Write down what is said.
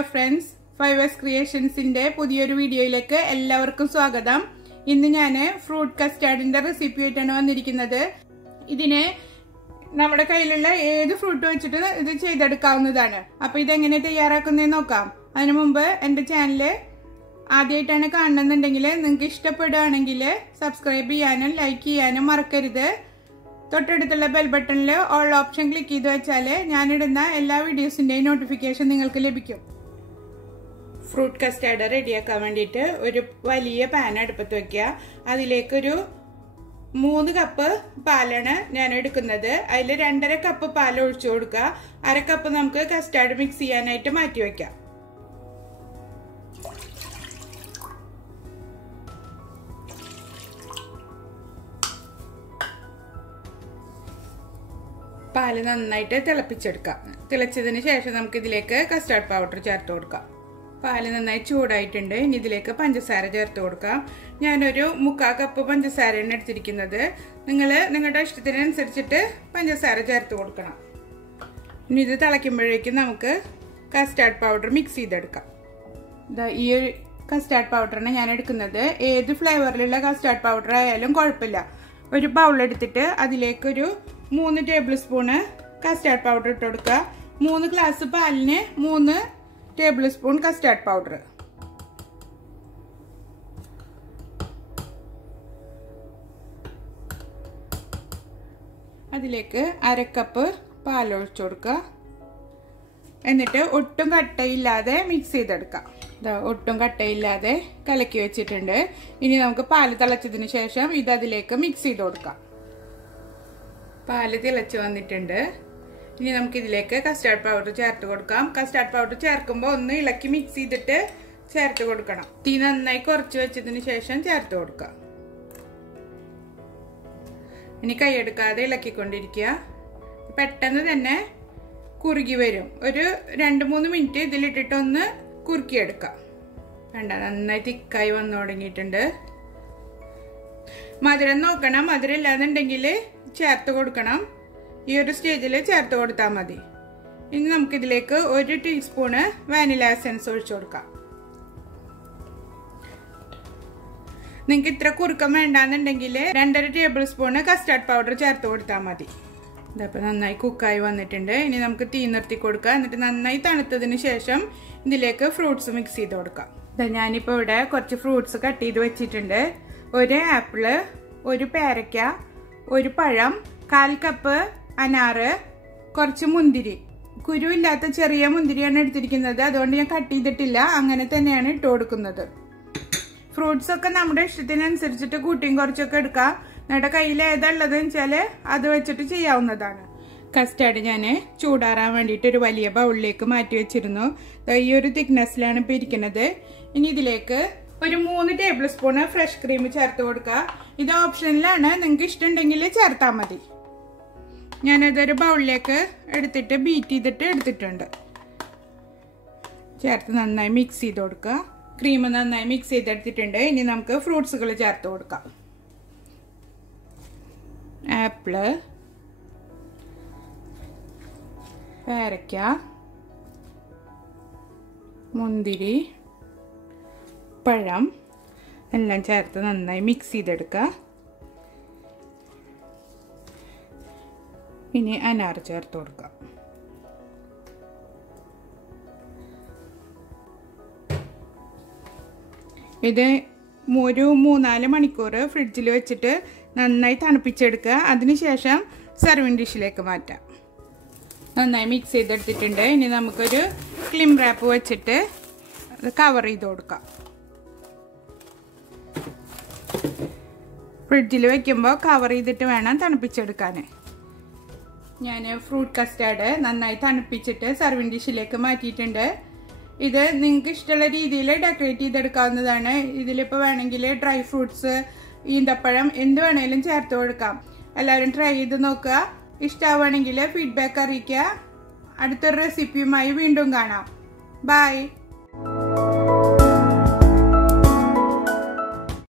Hello friends, 5S Creations inde pudhiyoru video ilekku ellavarkkum swagatham. Innu njan fruit custard inde recipe aayittan vandirikkunnathu. Idine നമ്മുടെ കയ്യിലുള്ള ഏത് fruit വെച്ചിട്ട് ഇത് ചെയ്തെടുക്കാവുന്നതാണ്. അപ്പോൾ ഇത് എങ്ങനെ തയ്യാറാക്കുന്നതെന്ന് നോക്കാം. അതിനു മുമ്പ് എൻ്റെ ചാനൽ ആദ്യമായിട്ടാണ് കാണുന്നുണ്ടെങ്കിൽ നിങ്ങൾക്ക് ഇഷ്ടപ്പെടുകയാണെങ്കിൽ സബ്സ്ക്രൈബ് ചെയ്യാനും ലൈക്ക് ചെയ്യാനും മറക്കരുത്. തൊട്ടടുത്തുള്ള ബെൽ ബട്ടണിൽ ഓൾ ഓപ്ഷൻ ക്ലിക്ക് ചെയ്ത് വെച്ചാൽ ഞാനിടുന്ന എല്ലാ വീഡിയോസിൻ്റെയും നോട്ടിഫിക്കേഷൻ നിങ്ങൾക്ക് ലഭിക്കും. ഫ്രൂട്ട് കസ്റ്റാർഡ് റെഡിയാക്കാൻ വേണ്ടിയിട്ട് ഒരു വലിയ പാൻ അടുപ്പത്ത് വയ്ക്കുക. അതിലേക്കൊരു 3 കപ്പ് പാലാണ് ഞാൻ എടുക്കുന്നത്. അതിൽ 2.5 കപ്പ് പാൽ ഒഴിച്ചു കൊടുക്കുക. 1/2 കപ്പ് നമുക്ക് കസ്റ്റാർഡ് മിക്സ് ചെയ്യാനായിട്ട് മാറ്റി വെക്കാം. പാല് നന്നായിട്ട് തിളപ്പിച്ചെടുക്കാം. തിളച്ചതിന് ശേഷം നമുക്ക് ഇതിലേക്ക് കസ്റ്റാർഡ് പൗഡർ ചേർത്ത് കൊടുക്കാം. പാല് നന്നായി ചൂടായിട്ടുണ്ട്. ഇനി ഇതിലേക്ക് പഞ്ചസാര ചേർത്ത് കൊടുക്കാം. ഞാനൊരു 3/4 കപ്പ് പഞ്ചസാരയാണ് എടുത്തിരിക്കുന്നത്. നിങ്ങളുടെ ഇഷ്ടത്തിനനുസരിച്ചിട്ട് പഞ്ചസാര ചേർത്ത് കൊടുക്കണം. ഇനി ഇത് തിളയ്ക്കുമ്പോഴേക്കും നമുക്ക് കസ്റ്റാർഡ് പൗഡർ മിക്സ് ചെയ്തെടുക്കാം. ഈ ഒരു കസ്റ്റാർഡ് പൗഡറാണ് ഞാൻ എടുക്കുന്നത്. ഏത് ഫ്ലേവറിലുള്ള കസ്റ്റാർഡ് പൗഡർ ആയാലും കുഴപ്പമില്ല. ഒരു ബൗൾ എടുത്തിട്ട് അതിലേക്കൊരു 3 ടേബിൾ സ്പൂണ് കസ്റ്റാർഡ് പൗഡർ ഇട്ട് കൊടുക്കുക. 3 ഗ്ലാസ് പാലിന് 3 ടേബിൾ സ്പൂൺ കസ്റ്റാർഡ് പൗഡർ. അതിലേക്ക് 1/2 കപ്പ് പാൽ ഒഴിച്ചു കൊടുക്കുക. എന്നിട്ട് ഒട്ടും കട്ടയില്ലാതെ മിക്സ് ചെയ്തെടുക്കാം. ഒട്ടും കട്ടയില്ലാതെ കലക്കി വെച്ചിട്ടുണ്ട്. ഇനി നമുക്ക് പാല് തിളച്ചതിന് ശേഷം ഇത് അതിലേക്ക് മിക്സ് ചെയ്ത് കൊടുക്കാം. പാല് തിളച്ച് വന്നിട്ടുണ്ട്. ഇനി നമുക്ക് ഇതിലേക്ക് കസ്റ്റാർഡ് പൗഡർ ചേർത്ത് കൊടുക്കാം. കസ്റ്റാർഡ് പൗഡർ ചേർക്കുമ്പോൾ ഒന്ന് ഇളക്കി മിക്സ് ചെയ്തിട്ട് ചേർത്ത് കൊടുക്കണം. തീ നന്നായി കുറച്ച് വെച്ചതിന് ശേഷം ചേർത്ത് കൊടുക്കാം. ഇനി കൈയെടുക്കാതെ ഇളക്കിക്കൊണ്ടിരിക്കുക. പെട്ടെന്ന് തന്നെ കുറുകി വരും. ഒരു 2-3 മിനിറ്റ് ഇതിലിട്ടിട്ട് ഒന്ന് കുറുക്കിയെടുക്കാം. വേണ്ട, നന്നായി തിക്കായി വന്നു തുടങ്ങിയിട്ടുണ്ട്. മധുരം നോക്കണം. മധുരം ഇല്ലാന്നുണ്ടെങ്കിൽ ചേർത്ത് കൊടുക്കണം. ഈ ഒരു സ്റ്റേജിൽ ചേർത്ത് കൊടുത്താൽ മതി. ഇനി നമുക്കിതിലേക്ക് 1 ടീസ്പൂണ് വാനില എസൻസ് ഒഴിച്ചു കൊടുക്കാം. നിങ്ങൾക്ക് ഇത്ര കുറുക്കം വേണ്ടാന്നുണ്ടെങ്കിൽ 2.5 ടേബിൾ സ്പൂണ് കസ്റ്റാർഡ് പൗഡർ ചേർത്ത് കൊടുത്താൽ മതി. ഇതപ്പോൾ നന്നായി കുക്കായി വന്നിട്ടുണ്ട്. ഇനി നമുക്ക് തീ നിർത്തി കൊടുക്കാം. എന്നിട്ട് നന്നായി തണുത്തതിന് ശേഷം ഇതിലേക്ക് ഫ്രൂട്ട്സ് മിക്സ് ചെയ്ത് കൊടുക്കാം. ഞാനിപ്പോൾ ഇവിടെ കുറച്ച് ഫ്രൂട്ട്സ് കട്ട് ചെയ്ത് വെച്ചിട്ടുണ്ട്. 1 ആപ്പിള്, 1 പേരയ്ക്ക, 1 പഴം, 1/4 കപ്പ് അനാറ്, കുറച്ച് മുന്തിരി. കുരുവില്ലാത്ത ചെറിയ മുന്തിരിയാണ് എടുത്തിരിക്കുന്നത്. അതുകൊണ്ട് ഞാൻ കട്ട് ചെയ്തിട്ടില്ല. അങ്ങനെ തന്നെയാണ് ഇട്ട് കൊടുക്കുന്നത്. ഫ്രൂട്ട്സ് ഒക്കെ നമ്മുടെ ഇഷ്ടത്തിനനുസരിച്ചിട്ട് കൂട്ടിയും കുറച്ചൊക്കെ എടുക്കാം. നമ്മുടെ കയ്യിൽ ഏതുള്ളതെന്ന് വെച്ചാൽ അത് വെച്ചിട്ട് ചെയ്യാവുന്നതാണ്. കസ്റ്റാർഡ് ഞാൻ ചൂടാറാൻ വേണ്ടിയിട്ട് ഒരു വലിയ ബൗളിലേക്ക് മാറ്റി വെച്ചിരുന്നു. ഈ ഒരു തിക്നെസ്സിലാണ് ഇപ്പോൾ ഇരിക്കുന്നത്. ഇനി ഇതിലേക്ക് ഒരു 3 ടേബിൾ സ്പൂണ് ഫ്രഷ് ക്രീം ചേർത്ത് കൊടുക്കുക. ഇത് ഓപ്ഷനിലാണ്. നിങ്ങൾക്ക് ഇഷ്ടമുണ്ടെങ്കിൽ ചേർത്താൽ മതി. ഞാനതൊരു ബൗളിലേക്ക് എടുത്തിട്ട് ബീറ്റ് ചെയ്തിട്ട് എടുത്തിട്ടുണ്ട്. ചേർത്ത് നന്നായി മിക്സ് ചെയ്ത് കൊടുക്കുക. ക്രീം നന്നായി മിക്സ് ചെയ്തെടുത്തിട്ടുണ്ട്. ഇനി നമുക്ക് ഫ്രൂട്ട്സുകൾ ചേർത്ത് കൊടുക്കാം. ആപ്പിള്, പേരയ്ക്ക, മുന്തിരി, പഴം എല്ലാം ചേർത്ത് നന്നായി മിക്സ് ചെയ്തെടുക്കുക. ഇനി അനാർ ചേർത്ത് കൊടുക്കാം. ഇത് ഒരു 3-4 മണിക്കൂർ ഫ്രിഡ്ജിൽ വെച്ചിട്ട് നന്നായി തണുപ്പിച്ചെടുക്കുക. അതിനുശേഷം സർവിങ് ഡിഷിലേക്ക് മാറ്റാം. നന്നായി മിക്സ് ചെയ്തെടുത്തിട്ടുണ്ട്. ഇനി നമുക്കൊരു ക്ലിം റാപ്പ് വെച്ചിട്ട് അത് കവർ ചെയ്ത് കൊടുക്കാം. ഫ്രിഡ്ജിൽ വെക്കുമ്പോൾ കവർ ചെയ്തിട്ട് വേണം തണുപ്പിച്ചെടുക്കാൻ. ഞാൻ ഫ്രൂട്ട് കസ്റ്റാർഡ് നന്നായി തണുപ്പിച്ചിട്ട് സർവിങ് ഡിഷിലേക്ക് മാറ്റിയിട്ടുണ്ട്. ഇത് നിങ്ങൾക്ക് ഇഷ്ടമുള്ള രീതിയിൽ ഡെക്കറേറ്റ് ചെയ്തെടുക്കാവുന്നതാണ്. ഇതിലിപ്പോൾ വേണമെങ്കിൽ ഡ്രൈ ഫ്രൂട്ട്സ്, ഈന്തപ്പഴം എന്ത് വേണമെങ്കിലും ചേർത്ത് കൊടുക്കാം. എല്ലാവരും ട്രൈ ചെയ്ത് നോക്കുക. ഇഷ്ടമാവുകയാണെങ്കിൽ ഫീഡ്ബാക്ക് അറിയിക്കുക. അടുത്തൊരു റെസിപ്പിയുമായി വീണ്ടും കാണാം. ബൈ.